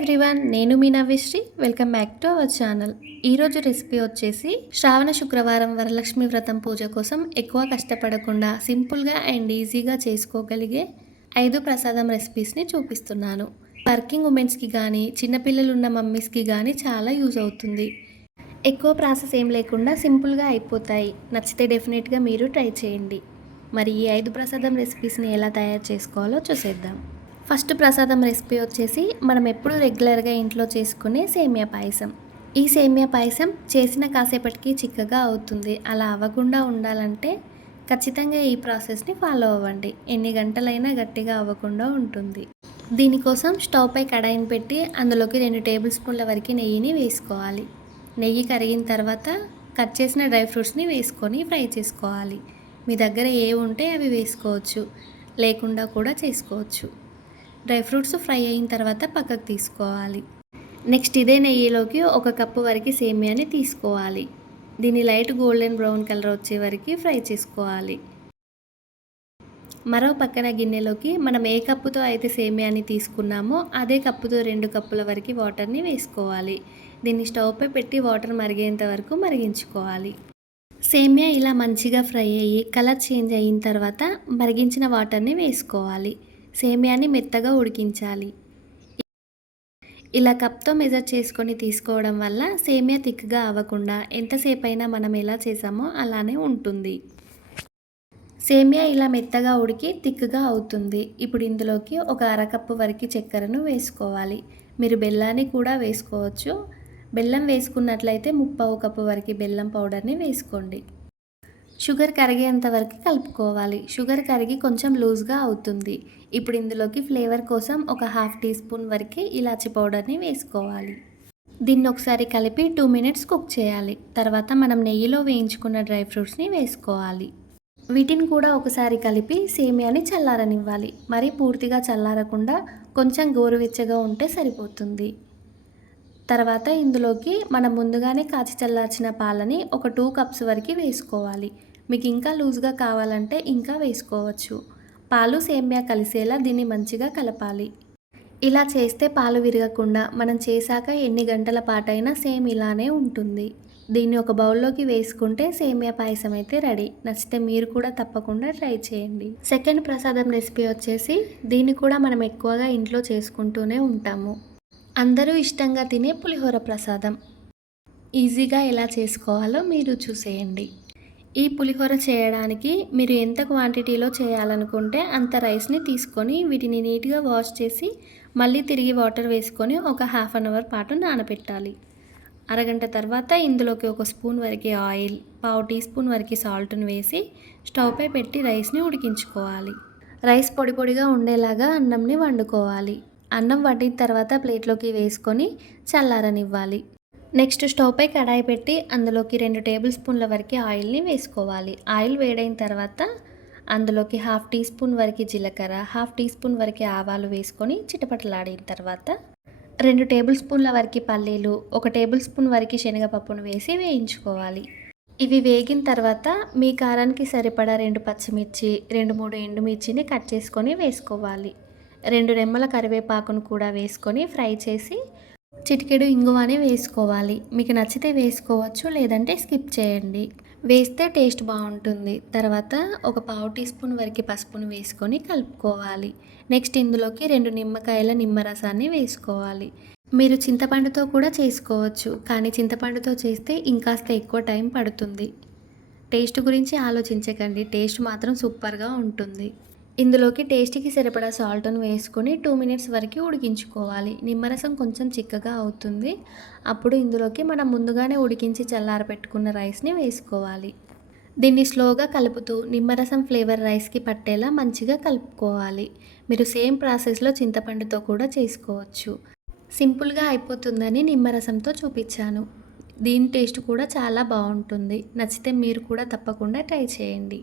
Everyone నేను మీ Navyasri. Welcome back to our channel. ఈరోజు recipe వచ్చేసి శ్రావణ శుక్రవారం వరలక్ష్మి వ్రతం పూజ కోసం ఎక్కువ కష్టపడకుండా సింపుల్గా అండ్ ఈజీగా చేసుకోగలిగే ఐదు ప్రసాదం రెసిపీస్ని చూపిస్తున్నాను. వర్కింగ్ ఉమెన్స్కి కానీ చిన్నపిల్లలు ఉన్న మమ్మీస్కి కానీ చాలా యూజ్ అవుతుంది. ఎక్కువ ప్రాసెస్ ఏం లేకుండా సింపుల్గా అయిపోతాయి. నచ్చితే డెఫినెట్గా మీరు ట్రై చేయండి. మరి ఈ ఐదు ప్రసాదం రెసిపీస్ని ఎలా తయారు చేసుకోవాలో చూసేద్దాం. ఫస్ట్ ప్రసాదం రెసిపీ వచ్చేసి మనం ఎప్పుడు రెగ్యులర్గా ఇంట్లో చేసుకునే సేమియా పాయసం. ఈ సేమియా పాయసం చేసిన కాసేపటికి చిక్కగా అవుతుంది. అలా అవ్వకుండా ఉండాలంటే ఖచ్చితంగా ఈ ప్రాసెస్ని ఫాలో అవ్వండి. ఎన్ని గంటలైనా గట్టిగా అవ్వకుండా ఉంటుంది. దీనికోసం స్టవ్పై కడాయిని పెట్టి అందులోకి రెండు టేబుల్ స్పూన్ల వరకు నెయ్యిని వేసుకోవాలి. నెయ్యి కరిగిన తర్వాత కట్ చేసిన డ్రై ఫ్రూట్స్ని వేసుకొని ఫ్రై చేసుకోవాలి. మీ దగ్గర ఏ ఉంటే అవి వేసుకోవచ్చు. లేకుండా కూడా చేసుకోవచ్చు. డ్రై ఫ్రూట్స్ ఫ్రై అయిన తర్వాత పక్కకు తీసుకోవాలి. నెక్స్ట్ ఇదే నెయ్యిలోకి ఒక కప్పు వరకు సేమియాని తీసుకోవాలి. దీన్ని లైట్ గోల్డెన్ బ్రౌన్ కలర్ వచ్చే వరకు ఫ్రై చేసుకోవాలి. మరో పక్కన గిన్నెలోకి మనం ఏ కప్పుతో అయితే సేమియాని తీసుకున్నామో అదే కప్పుతో రెండు కప్పుల వరకు వాటర్ని వేసుకోవాలి. దీన్ని స్టవ్పై పెట్టి వాటర్ మరిగేంత వరకు మరిగించుకోవాలి. సేమియా ఇలా మంచిగా ఫ్రై అయ్యి కలర్ చేంజ్ అయిన తర్వాత మరిగించిన వాటర్ని వేసుకోవాలి. సేమియాని మెత్తగా ఉడికించాలి. ఇలా కప్తో మెజర్ చేసుకొని తీసుకోవడం వల్ల సేమియా థిక్గా అవ్వకుండా ఎంతసేపు అయినా మనం ఎలా చేసామో అలానే ఉంటుంది. సేమియా ఇలా మెత్తగా ఉడికి థిక్గా అవుతుంది. ఇప్పుడు ఇందులోకి ఒక అరకప్పు వరకు చక్కెరను వేసుకోవాలి. మీరు బెల్లాన్ని కూడా వేసుకోవచ్చు. బెల్లం వేసుకున్నట్లయితే ముప్పావు కప్పు వరకు బెల్లం పౌడర్ని వేసుకోండి. షుగర్ కరిగేంత వరకు కలుపుకోవాలి. షుగర్ కరిగి కొంచెం లూజ్గా అవుతుంది. ఇప్పుడు ఇందులోకి ఫ్లేవర్ కోసం ఒక హాఫ్ టీ స్పూన్ వరకు ఇలాచి పౌడర్ని వేసుకోవాలి. దీన్ని ఒకసారి కలిపి టూ మినిట్స్ కుక్ చేయాలి. తర్వాత మనం నెయ్యిలో వేయించుకున్న డ్రై ఫ్రూట్స్ని వేసుకోవాలి. వీటిని కూడా ఒకసారి కలిపి సేమియాని చల్లారనివ్వాలి. మరీ పూర్తిగా చల్లారకుండా కొంచెం గోరువెచ్చగా ఉంటే సరిపోతుంది. తర్వాత ఇందులోకి మనం ముందుగానే కాచి చల్లార్చిన పాలని ఒక టూ కప్స్ వరకు వేసుకోవాలి. మీకు ఇంకా లూజ్గా కావాలంటే ఇంకా వేసుకోవచ్చు. పాలు సేమ్యా కలిసేలా దీన్ని మంచిగా కలపాలి. ఇలా చేస్తే పాలు విరగకుండా మనం చేశాక ఎన్ని గంటల పాటైనా సేమ్ ఇలానే ఉంటుంది. దీన్ని ఒక బౌల్లోకి వేసుకుంటే సేమియా పాయసం అయితే రెడీ. నచ్చితే మీరు కూడా తప్పకుండా ట్రై చేయండి. సెకండ్ ప్రసాదం రెసిపీ వచ్చేసి దీన్ని కూడా మనం ఎక్కువగా ఇంట్లో చేసుకుంటూనే ఉంటాము. అందరూ ఇష్టంగా తినే పులిహోర ప్రసాదం. ఈజీగా ఎలా చేసుకోవాలో మీరు చూసేయండి. ఈ పులిహోర చేయడానికి మీరు ఎంత క్వాంటిటీలో చేయాలనుకుంటే అంత రైస్ని తీసుకొని వీటిని నీట్గా వాష్ చేసి మళ్ళీ తిరిగి వాటర్ వేసుకొని ఒక హాఫ్ అన్ అవర్ పాటు నానబెట్టాలి అరగంట తర్వాత ఇందులోకి ఒక స్పూన్ వరకు ఆయిల్ పావు టీ స్పూన్ వరకు సాల్ట్ని వేసి స్టవ్పై పెట్టి రైస్ని ఉడికించుకోవాలి. రైస్ పొడి పొడిగా ఉండేలాగా అన్నంని వండుకోవాలి. అన్నం వండిన తర్వాత ప్లేట్లోకి వేసుకొని చల్లారనివ్వాలి. నెక్స్ట్ స్టవ్ పై కడాయి పెట్టి అందులోకి రెండు టేబుల్ స్పూన్ల వరకు ఆయిల్ని వేసుకోవాలి. ఆయిల్ వేడైన తర్వాత అందులోకి హాఫ్ టీ స్పూన్ వరకు జీలకర్ర హాఫ్ టీ స్పూన్ వరకు ఆవాలు వేసుకొని చిటపటలాడిన తర్వాత రెండు టేబుల్ స్పూన్ల వరకు పల్లీలు ఒక టేబుల్ స్పూన్ వరకు శనగపప్పును వేసి వేయించుకోవాలి. ఇవి వేగిన తర్వాత మీ కారానికి సరిపడా రెండు పచ్చిమిర్చి రెండు మూడు ఎండుమిర్చిని కట్ చేసుకొని వేసుకోవాలి. రెండు రెమ్మల కరివేపాకును కూడా వేసుకొని ఫ్రై చేసి చిటికెడు ఇంగువని వేసుకోవాలి. మీకు నచ్చితే వేసుకోవచ్చు లేదంటే స్కిప్ చేయండి. వేస్తే టేస్ట్ బాగుంటుంది. తర్వాత ఒక పావు టీ స్పూన్ వరకు పసుపును వేసుకొని కలుపుకోవాలి. నెక్స్ట్ ఇందులోకి రెండు నిమ్మకాయల నిమ్మరసాన్ని వేసుకోవాలి. మీరు చింతపండుతో కూడా చేసుకోవచ్చు కానీ చింతపండుతో చేస్తే ఇంకాస్త ఎక్కువ టైం పడుతుంది. టేస్ట్ గురించి ఆలోచించకండి. టేస్ట్ మాత్రం సూపర్గా ఉంటుంది. ఇందులోకి టేస్ట్కి సరిపడా సాల్ట్ను వేసుకొని టూ మినిట్స్ వరకు ఉడికించుకోవాలి. నిమ్మరసం కొంచెం చిక్కగా అవుతుంది. అప్పుడు ఇందులోకి మనం ముందుగానే ఉడికించి చల్లారపెట్టుకున్న రైస్ని వేసుకోవాలి. దీన్ని స్లోగా కలుపుతూ నిమ్మరసం ఫ్లేవర్ రైస్కి పట్టేలా మంచిగా కలుపుకోవాలి. మీరు సేమ్ ప్రాసెస్లో చింతపండుతో కూడా చేసుకోవచ్చు. సింపుల్గా అయిపోతుందని నిమ్మరసంతో చూపించాను. దీని టేస్ట్ కూడా చాలా బాగుంటుంది. నచ్చితే మీరు కూడా తప్పకుండా ట్రై చేయండి.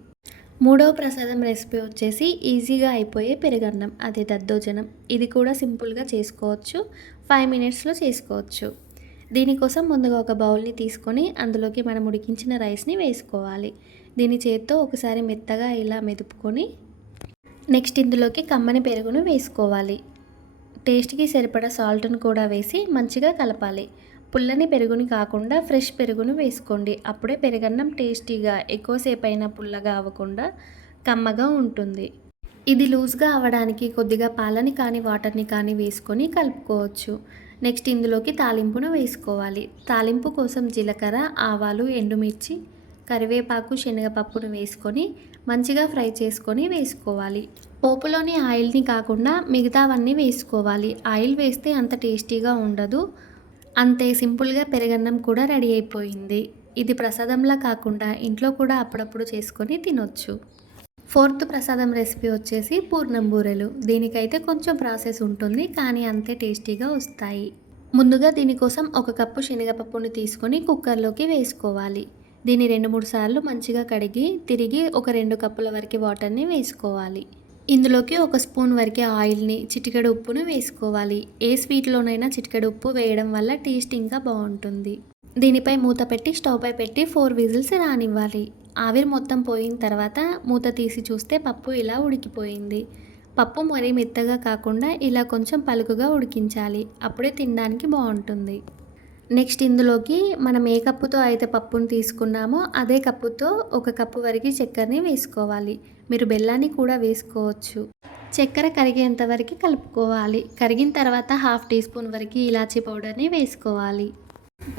మూడవ ప్రసాదం రెసిపీ వచ్చేసి ఈజీగా అయిపోయే పెరుగన్నం అదే దద్దోజనం. ఇది కూడా సింపుల్గా చేసుకోవచ్చు. ఫైవ్ మినిట్స్లో చేసుకోవచ్చు. దీనికోసం ముందుగా ఒక బౌల్ని తీసుకొని అందులోకి మనం ఉడికించిన రైస్ని వేసుకోవాలి. దీని చేత్తో ఒకసారి మెత్తగా ఇలా మెదుపుకొని నెక్స్ట్ ఇందులోకి కమ్మని పెరుగును వేసుకోవాలి. టేస్ట్కి సరిపడా సాల్ట్ను కూడా వేసి మంచిగా కలపాలి. పుల్లని పెరుగుని కాకుండా ఫ్రెష్ పెరుగును వేసుకోండి. అప్పుడే పెరుగన్నం టేస్టీగా ఎక్కువసేపు అయినా పుల్లగా అవ్వకుండా కమ్మగా ఉంటుంది. ఇది లూజ్గా అవ్వడానికి కొద్దిగా పాలని కానీ వాటర్ని కానీ వేసుకొని కలుపుకోవచ్చు. నెక్స్ట్ ఇందులోకి తాలింపును వేసుకోవాలి. తాలింపు కోసం జీలకర్ర ఆవాలు ఎండుమిర్చి కరివేపాకు శనగపప్పును వేసుకొని మంచిగా ఫ్రై చేసుకొని వేసుకోవాలి. పోపులోని ఆయిల్ని కాకుండా మిగతావన్నీ వేసుకోవాలి. ఆయిల్ వేస్తే అంత టేస్టీగా ఉండదు. అంతే సింపుల్గా పెరగన్నం కూడా రెడీ అయిపోయింది. ఇది ప్రసాదంలా కాకుండా ఇంట్లో కూడా అప్పుడప్పుడు చేసుకొని తినొచ్చు. ఫోర్త్ ప్రసాదం రెసిపీ వచ్చేసి పూర్ణం బూరెలు. దీనికైతే కొంచెం ప్రాసెస్ ఉంటుంది కానీ అంతే టేస్టీగా వస్తాయి. ముందుగా దీనికోసం ఒక కప్పు శనగపప్పుని తీసుకొని కుక్కర్లోకి వేసుకోవాలి. దీన్ని రెండు మూడు సార్లు మంచిగా కడిగి తిరిగి ఒక రెండు కప్పుల వరకు వాటర్ని వేసుకోవాలి. ఇందులోకి ఒక స్పూన్ వరకే ఆయిల్ని చిటికెడు ఉప్పును వేసుకోవాలి. ఏ స్వీట్లోనైనా చిటికెడు ఉప్పు వేయడం వల్ల టేస్ట్ ఇంకా బాగుంటుంది. దీనిపై మూత పెట్టి స్టవ్ పై పెట్టి ఫోర్ విజిల్స్ రానివ్వాలి. ఆవిరి మొత్తం పోయిన తర్వాత మూత తీసి చూస్తే పప్పు ఇలా ఉడికిపోయింది. పప్పు మరీ మెత్తగా కాకుండా ఇలా కొంచెం పలుకుగా ఉడికించాలి. అప్పుడే తినడానికి బాగుంటుంది. నెక్స్ట్ ఇందులోకి మనం ఏ కప్పుతో అయితే పప్పును తీసుకున్నామో అదే కప్పుతో ఒక కప్పు వరకు చక్కెరని వేసుకోవాలి. మీరు బెల్లాన్ని కూడా వేసుకోవచ్చు. చక్కెర కరిగేంత వరకు కలుపుకోవాలి. కరిగిన తర్వాత హాఫ్ టీ స్పూన్ వరకు ఇలాచీ పౌడర్ని వేసుకోవాలి.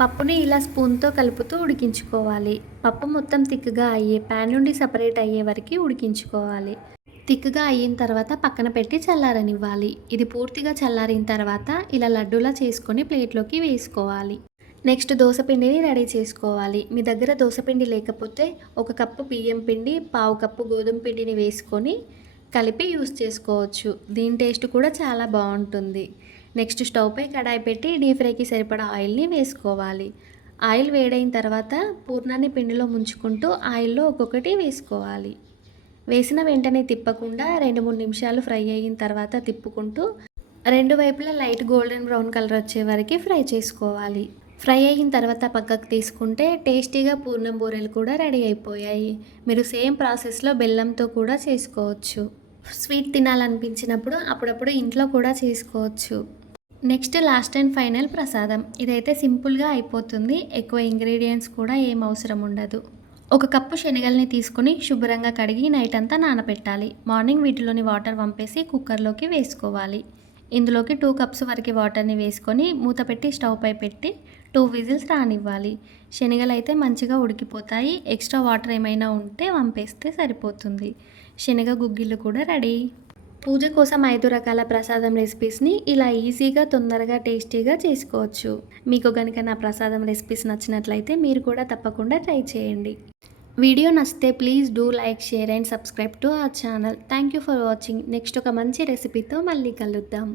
పప్పుని ఇలా స్పూన్తో కలుపుతూ ఉడికించుకోవాలి. పప్పు మొత్తం తిక్కుగా అయ్యే ప్యాన్ నుండి సపరేట్ అయ్యే వరకు ఉడికించుకోవాలి. తిక్కుగా అయిన తర్వాత పక్కన పెట్టి చల్లారనివ్వాలి. ఇది పూర్తిగా చల్లారిన తర్వాత ఇలా లడ్డూలా చేసుకొని ప్లేట్లోకి వేసుకోవాలి. నెక్స్ట్ దోశపిండిని రెడీ చేసుకోవాలి. మీ దగ్గర దోసపిండి లేకపోతే ఒక కప్పు బియ్యం పిండి పావు కప్పు గోధుమ పిండిని వేసుకొని కలిపి యూస్ చేసుకోవచ్చు. దీని టేస్ట్ కూడా చాలా బాగుంటుంది. నెక్స్ట్ స్టవ్ పై కడాయి పెట్టి డీప్ ఫ్రైకి సరిపడా ఆయిల్ని వేసుకోవాలి. ఆయిల్ వేడైన తర్వాత పూర్ణాన్ని పిండిలో ముంచుకుంటూ ఆయిల్లో ఒక్కొక్కటి వేసుకోవాలి. వేసిన వెంటనే తిప్పకుండా రెండు మూడు నిమిషాలు ఫ్రై అయిన తర్వాత తిప్పుకుంటూ రెండు వైపులా లైట్ గోల్డెన్ బ్రౌన్ కలర్ వచ్చే వరకు ఫ్రై చేసుకోవాలి. ఫ్రై అయిన తర్వాత పక్కకు తీసుకుంటే టేస్టీగా పూర్ణం బూరెలు కూడా రెడీ అయిపోయాయి. మీరు సేమ్ ప్రాసెస్లో బెల్లంతో కూడా చేసుకోవచ్చు. స్వీట్ తినాలనిపించినప్పుడు అప్పుడప్పుడు ఇంట్లో కూడా చేసుకోవచ్చు. నెక్స్ట్ లాస్ట్ అండ్ ఫైనల్ ప్రసాదం. ఇదైతే సింపుల్గా అయిపోతుంది. ఎక్కువ ఇంగ్రీడియంట్స్ కూడా ఏం అవసరం ఉండదు. ఒక కప్పు శనగల్ని తీసుకొని శుభ్రంగా కడిగి నైట్ అంతా నానబెట్టాలి మార్నింగ్ వీటిలోని వాటర్ పంపేసి కుక్కర్లోకి వేసుకోవాలి. ఇందులోకి టూ కప్స్ వరకు వాటర్ని వేసుకొని మూత పెట్టి స్టవ్ పై పెట్టి టూ విజిల్స్ రానివ్వాలి. శనగలు అయితే మంచిగా ఉడికిపోతాయి. ఎక్స్ట్రా వాటర్ ఏమైనా ఉంటే వంపేస్తే సరిపోతుంది. శనగ గుగ్గిళ్ళు కూడా రెడీ. పూజ కోసం ఐదు రకాల ప్రసాదం రెసిపీస్ని ఇలా ఈజీగా తొందరగా టేస్టీగా చేసుకోవచ్చు. మీకు కనుక నా ప్రసాదం రెసిపీస్ నచ్చినట్లయితే మీరు కూడా తప్పకుండా ట్రై చేయండి. వీడియో నచ్చితే please do like share and subscribe to our channel. Thank you for watching. Next ఒక మంచి రెసిపీతో మళ్ళీ కలుద్దాం.